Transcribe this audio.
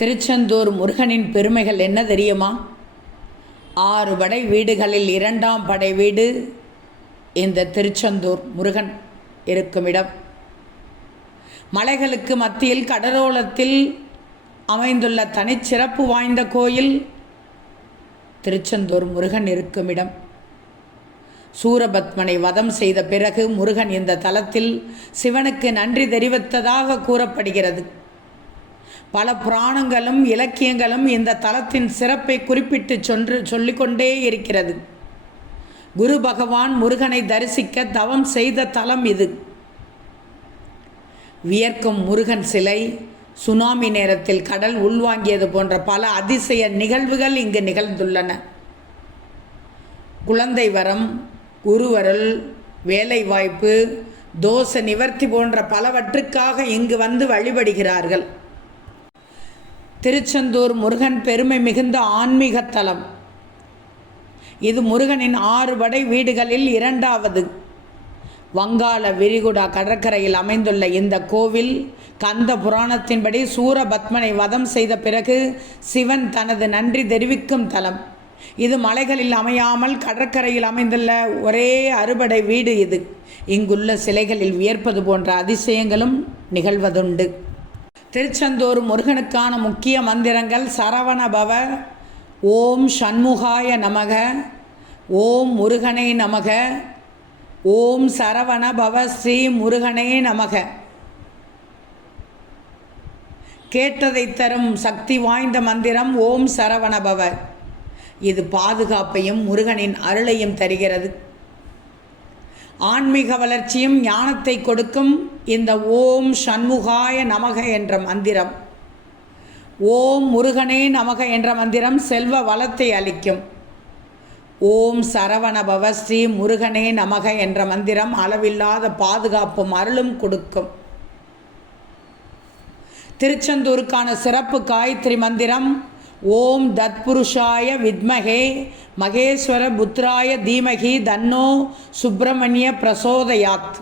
திருச்செந்தூர் முருகனின் பெருமைகள் என்ன தெரியுமா? 6 படை வீடுகளில் 2ஆம் படை வீடு இந்த திருச்செந்தூர் முருகன் இருக்கும் இடம். மலைகளுக்கு மத்தியில் கடலோரத்தில் அமைந்துள்ள தனிச்சிறப்பு வாய்ந்த கோயில் திருச்செந்தூர் முருகன் இருக்கும் இடம். சூரபத்மனை வதம் செய்த பிறகு முருகன் இந்த தலத்தில் சிவனுக்கு நன்றி தெரிவித்ததாக கூறப்படுகிறது. பல புராணங்களும் இலக்கியங்களும் இந்த தலத்தின் சிறப்பை குறிப்பிட்டு சொல்லிக்கொண்டே இருக்கிறது. குரு பகவான் முருகனை தரிசிக்க தவம் செய்த தலம் இது. வியர்க்கும் முருகன் சிலை, சுனாமி நேரத்தில் கடல் உள்வாங்கியது போன்ற பல அதிசய நிகழ்வுகள் இங்கு நிகழ்ந்துள்ளன. குழந்தை வரம், குருவருள், வேலைவாய்ப்பு, தோஷ நிவர்த்தி போன்ற பலவற்றுக்காக இங்கு வந்து வழிபடுகிறார்கள். திருச்செந்தூர் முருகன் பெருமை மிகுந்த ஆன்மீக தலம். இது முருகனின் 6 படை வீடுகளில் 2வது. வங்காள விரிகுடா கடற்கரையில் அமைந்துள்ள இந்த கோவில் கந்த புராணத்தின்படி சூரபத்மனை வதம் செய்த பிறகு சிவன் தனது நன்றி தெரிவிக்கும் தலம். இது மலைகளில் அமையாமல் கடற்கரையில் அமைந்துள்ள ஒரே அறுபடை வீடு இது. இங்குள்ள சிலைகளில் வியர்ப்பது போன்ற அதிசயங்களும் நிகழ்வதுண்டு. திருச்செந்தூர் முருகனுக்கான முக்கிய மந்திரங்கள் சரவண பவ, ஓம் ஷண்முகாய நமக, ஓம் முருகனே நமக, ஓம் சரவண பவ ஸ்ரீ முருகனே நமக. கேட்டதை தரும் சக்தி வாய்ந்த மந்திரம் ஓம் சரவண பவ. இது பாதுகாப்பையும் முருகனின் அருளையும் தருகிறது. ஆன்மீக வளர்ச்சியும் ஞானத்தை கொடுக்கும் இந்த ஓம் ஷண்முகாய நமக என்ற மந்திரம், ஓம் முருகனே நமக என்ற மந்திரம் செல்வ வளத்தை அளிக்கும். ஓம் சரவண பவ ஸ்ரீ முருகனே நமக என்ற மந்திரம் அளவில்லாத பாதுகாப்பும் அருளும் கொடுக்கும். திருச்செந்தூருக்கான சிறப்பு காயத்ரி மந்திரம் ஓம் தத்புருஷாய வித்மகே மகேஸ்வர புத்ராய தீமகி தன்னோ சுப்பிரமணிய பிரசோதயாத்.